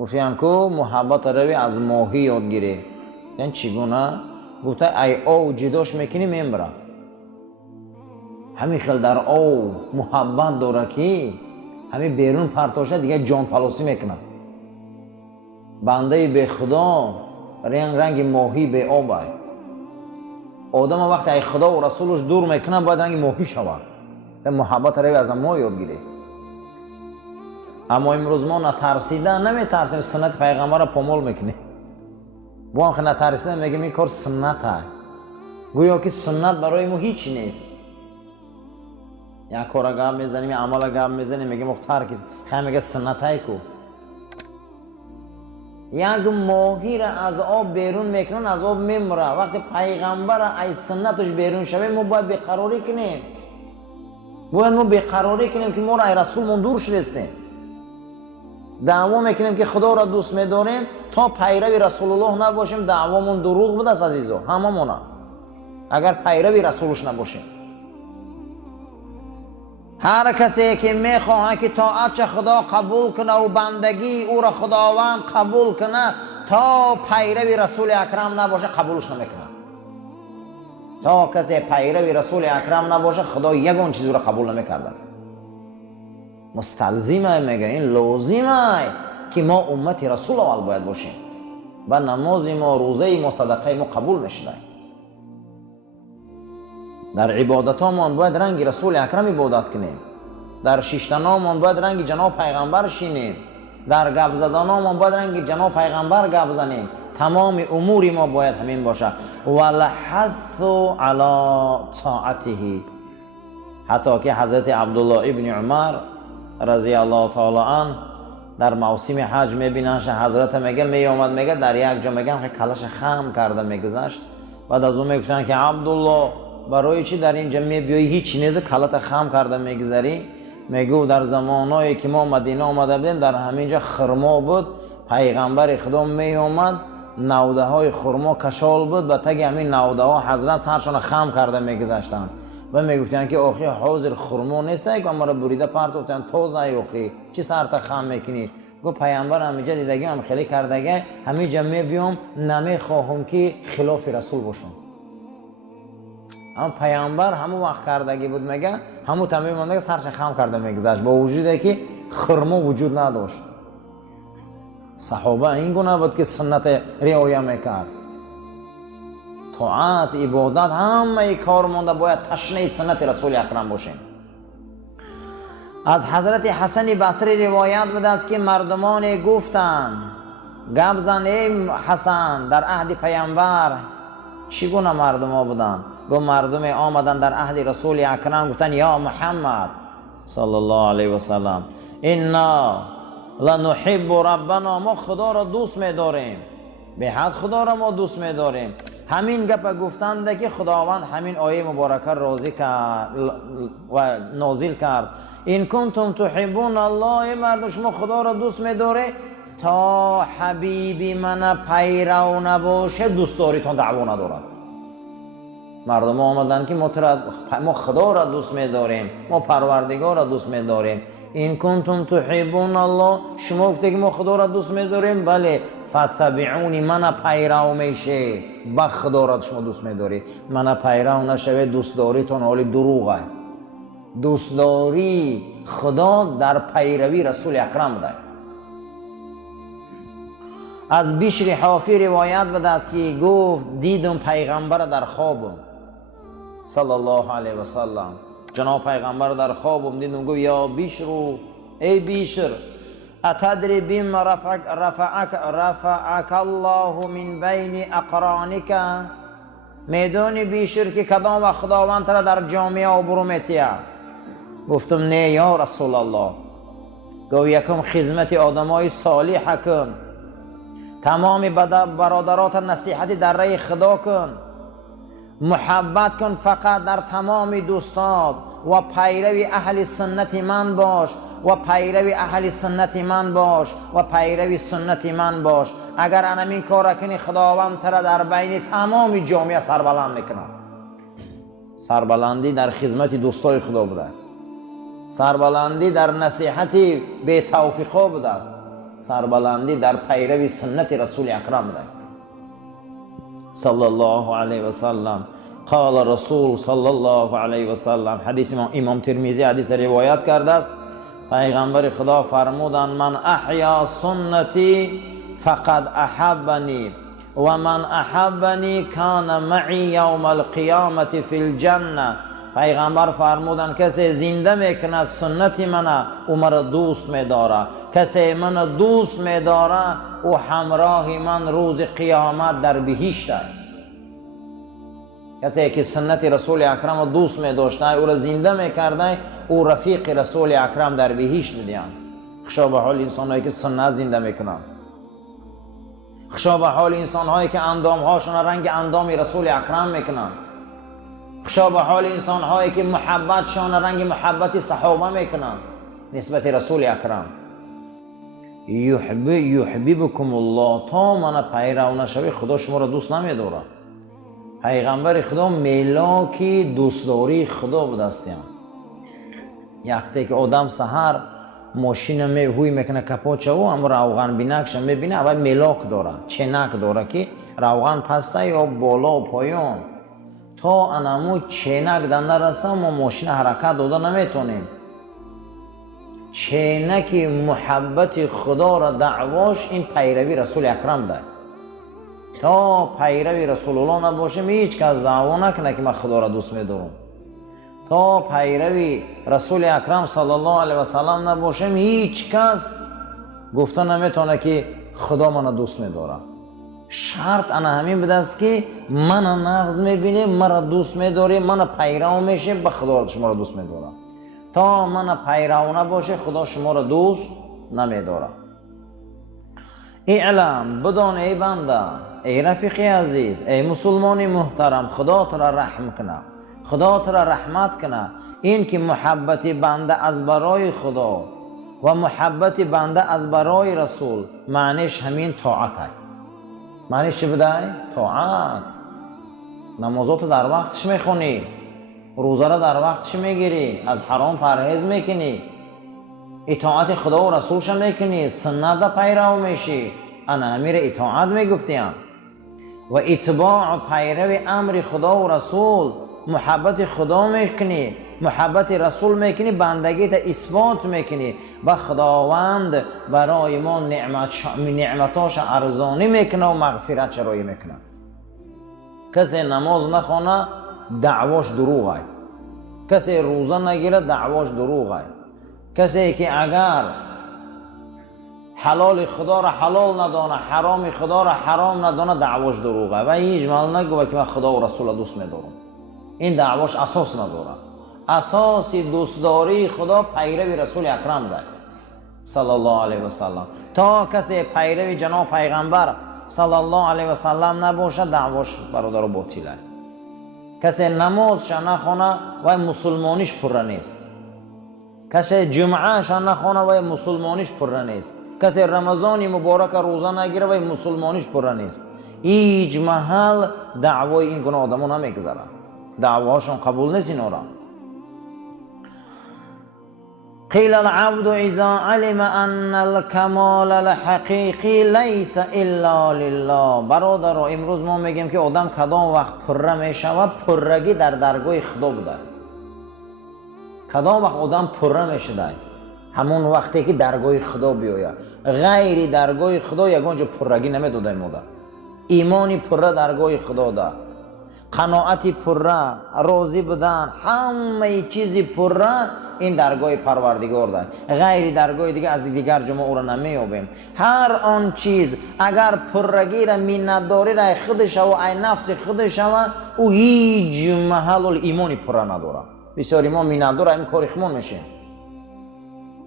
گفتیم که محبت روی از ماهی یاد گیره. یعنی چگونه؟ گفته ای او جداش میکنی میمره. همین خیلی در او محبت داره که همین بیرون پرتاشه دیگه جان پلاسی میکنه. بنده به خدا رنگ ماهی به آب است. آدم وقتی ای خدا و رسولش دور میکنه باید رنگ ماهی شود. محبت روی از ما یاد گیره. اما امروز ما نترسیده نمیترسیم سنت پیغمبر را پامال میکنیم. با آنکه نترسیده میگیم این کار سنت است. گویا که سنت برای ما هیچی نیست. یک کار گپ میزنیم یا عمل گپ میزنیم میگیم مختار کیست خیلی میگه سنت های کو. یک ماهی را از آب بیرون میکنن از آب میمره. وقتی پیغمبر ای سنتش بیرون شوه ما باید بیقراری کنیم. باید ما بیقراری کنیم که ما را ای رسول من دور شدستیم. دعوا میکنیم که خدا را دوست میداریم تا پیرو رسول الله نباشیم دعوامون دروغ بود عزیزو. هممون اگر پیرو رسولش نباشیم. هر کسی که میخواه که طاعت خدا قبول کنه و بندگی او را خداوند قبول کنه تا پیرو رسول اکرم نباشه قبولش نمیکنه. تا کسی پیرو رسول اکرم نباشه خدا یگان چیز را قبول نمیکرده است. مستلزمه میگه این لازمه که ما امت رسول اول باید باشیم و نماز ما روزه ما صدقه ما قبول نشده. در عبادتامون باید رنگ رسول اکرم عبادت کنیم. در شیشتنامون باید رنگ جناب پیغمبر شینیم. در گپ زدنامون باید رنگ جناب پیغمبر گپ زنیم. تمام امور ما باید همین باشه. والحث علی طاعته. حتی که حضرت عبدالله ابن عمر رضی الله تعالی عنه در موسم حج میبیننش حضرت میگه میومد میگه در یک جا میگن که کلش خم کرده میگذشت. بعد از اون میگفتن که عبدالله برای چی در اینجا میبیایی هیچ چیز کلت خم کرده میگذری؟ میگو در زمانایی که ما مدینه آمده بودیم در همینجا خرما بود. پیغمبر خدا میومد نوده های خرما کشال بود و تگ همین نوده ها حضرت سرشان خم کرده میگذشتن و میگفتن که آخی حاضر خرما نیست که ما را بریده پرت گفتن تازه آخی چی سرت خم میکنی؟ گو پیامبر همینجا دیدگی هم خیلی کردگه همینجا میبیام نمیخواهم که خلاف رسول باشم. اما پیامبر همون وقت کردگی بود میگه همون تمام میگه سرش خم کرده میگذشت با وجودی که خرما وجود نداشت. صحابه این گونه بود که سنت رعایت میکرد. طاعت عبادت همه کار مونده باید تشنه سنت رسول اکرم باشیم. از حضرت حسن بصری روایت بوده است که مردمان گفتند گپ زن ای حسن در عهد پیامبر چگونه مردم ها بودن؟ گفت مردم آمدن در عهد رسول اکرم گفتن یا محمد صلی الله علیه و سلم انا لنحب ربنا ما خدا را دوست می‌داریم. به حد خدا را ما دوست می‌داریم. همین گپ گفتند که خداوند همین آیه مبارکه راضی کرد و نازل کرد این کنتم تحبون الله مردم شما خدا را دوست می‌داره تا حبیبی من پیرو نباشه دوست داریتون دعوا ندارد. مردم آمدن که ما خدا را دوست می‌داریم ما پروردگار را دوست می‌داریم. این کنتم تحبون الله شما گفتید که ما خدا را دوست می‌داریم بله فتبعونی من پیرو میشه با خدا را شما دوست می‌دارید من پیرو نشوه دوست داریتون حالی دروغه. دوست داری خدا در پیروی رسول اکرم ده. از بشر حافی روایت بوده است که گفت دیدم پیغمبر در خوابم صلی الله علیه و سلم. جناب پیغمبر در خوابم دیدم گفت یا بشر ای بشر اتدری بما رفعک الله من بین اقرانک میدونی بشر که کدام و خداوند را در جامعه آبرو میتیه؟ گفتم نه یا رسول الله. گفت یکم خدمت آدمای صالح کن تمام برادرات نصیحت در راه خدا کن محبت کن فقط در تمام دوستات و پیروی اهل سنت من باش و پیروی اهل سنت من باش و پیروی سنت من باش. اگر انمین کار کنی خداوند تر در بین تمام جامعه سربلند میکنه. سربلندی در خدمت دوستای خدا بوده. سربلندی در نصیحت به توفیقا بوده است. سربلندی در پیروی سنت رسول اکرم ده. صلی الله علیه و سلم. قال رسول صلی الله علیه و سلم، حدیث امام ترمذی حدیث روایت کرده است، پیغمبر خدا فرمودند من احیا سنتی فقد احبنی و من احبنی کان معی یوم القیامت فی الجنه. پیغمبر فرمودند کسی زنده میکند سنت منه او مرا دوست میداره، کسی من دوست میداره او همراه من روز قیامت در بهشت است. کسی که سنت رسول اکرم دوست می‌داشته او را زنده می‌کرده او رفیق رسول اکرم در بهشت می‌دیان. خشا به حال انسان‌هایی که سنت زنده می‌کنند، خشا به حال انسان‌هایی که اندام‌هاشون رنگ اندام رسول اکرم می‌کنند، خشا به حال انسان‌هایی که محبتشان رنگ محبت صحابه می‌کنند نسبت رسول اکرم. یحببکم الله، تا من پیرو نشوی خدا شما را دوست نمی‌داره. پیغمبر خدا ملاکی دوستداری خدا به دستیان. وقتی که آدم سحر ماشین هوی میکنه کپاچه و اما روغن بینکش میبینه اول ملاک داره، چنک داره که روغن پسته یا بالا و پایان تا انمو چنک دنده رسه ما ماشین حرکت داده نمیتونیم. چنک محبت خدا را دعواش این پیروی رسول اکرم ده. تا پیروی رسول الله نباشم هیچ کس دعوا نکنه که من خدا را دوست می‌دارم. تا پیروی رسول اکرم صلی الله علیه و سلم نباشم هیچ کس گفته نمیتونه که خدا منو دوست می‌داره. شرط انا همین بوده است که من نغز می‌بینه مرا دوست می‌داره، من پیرو میشه به خدا شما را دوست می‌داره. تا من پیرو نباشه خدا شما را دوست نمی‌داره. اعلم، بدان ای بنده، ای رفیق عزیز، ای مسلمان محترم، خدا تو را رحم کنه، خدا تو را رحمت کنه. این که محبت بنده از برای خدا و محبت بنده از برای رسول معنیش همین طاعت است. معنیش چی بوده؟ طاعت. نمازات در وقتش میخونی، روزه را در وقتش میگیری، از حرام پرهیز میکنی، اطاعت خدا و رسولش میکنی، سنت پیرو میشی، انا امیر اطاعت میگفتیم. و اتباع پیرو امر خدا و رسول، محبت خدا میکنی، محبت رسول میکنی، بندگیت اثبات میکنی و خداوند برای ما نعمتاش ارزانی میکنه و مغفرت شرایی میکنه. کسی نماز نخونه دعواش دروغ است، کسی روزه نگیره دعواش دروغ است. کسی که اگر حلال خدا را حلال ندانه، حرام خدا را حرام ندانه دعواش دروغه و هیچ مال نگوه که من خدا و رسول دوست میدارم. این دعواش اساس نداره. اساس دوستداری خدا پیروی رسول اکرم ده صلی الله علیه و سلم. تا کسی پیروی جناب پیغمبر صلی الله علیه و سلم نباشه دعواش برادر و باطله. کسی نمازش نخونه و مسلمانیش پره نیست، کسی جمعهش نخونه و مسلمانیش پره نیست، کسی رمضان مبارک روزه نگیره و مسلمانیش پره نیست. هیچ محل دعوای این گونه آدمو نمیگذاره، دعواشون قبول نیست اینا را. قیل العبد اذا علم ان الكمال الحقیقی لیس الا لله. برادر امروز ما میگیم که آدم کدام وقت پره میشه و پرگی در درگاه خدا بوده. کدام وقت آدم پره میشه همون وقتی که درگاه خدا بیاید. غیر درگاه خدا یگانجا پرگی نمیداده موده. ایمانی پره درگاه خدا ده، قناعتی پره، راضی بودن، همه چیزی پره این درگاه پروردگار ده. غیر درگاه دیگه از دیگر جمعه او را نمیابیم. هر آن چیز اگر پرگی را مینداری را خودش و ای نفس خودش و او هیچ محل ایمانی پره نداره. بسیاری ما میندار این کار خمون میشیم،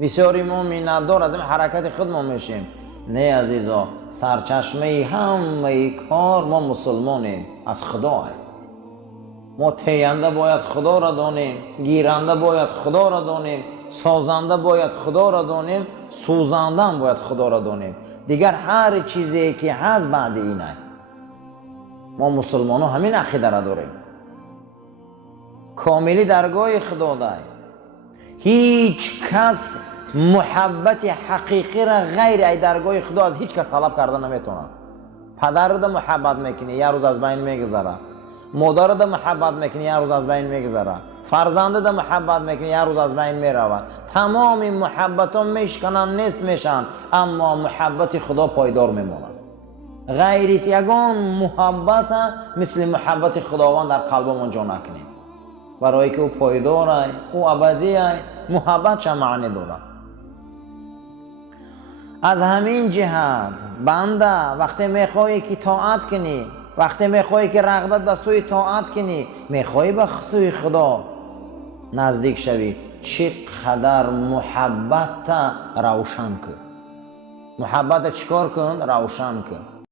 بسیاری ما میندار از این حرکت خود ما میشیم. نه عزیزا، سرچشمه همه کار ما مسلمانیم از خدا. ما تینده باید خدا را دانیم، گیرنده باید خدا را دانیم، سازنده باید خدا را دانیم، سوزنده باید خدا را دانیم. دیگر هر چیزی که هست بعد اینه. ما مسلمان ها همین عقیده را داریم. کاملی درگاه خدا ده. هیچ کس محبت حقیقی را غیر ای درگاه خدا از هیچ کس طلب کردن نمیتونه. پدر رو محبت میکنی یه روز از بین میگذره، مادر رو محبت میکنی یه روز از بین میگذره، فرزند رو محبت میکنی یه روز از بین میرود. تمام این محبت ها میشکنن نیست میشن، اما محبت خدا پایدار میمونه. غیریت یگان محبت مثل محبت خداوند در قلبمون جا نکنیم، برای که او پایدار او ابدی محبت چه معنی داره. از همین جهت بنده وقتی میخوایی که طاعت کنی، وقتی میخوایی که رغبت به سوی طاعت کنی، میخوایی به سوی خدا نزدیک شوی، چقدر محبت روشن کن. محبت چیکار کن؟ روشن کن.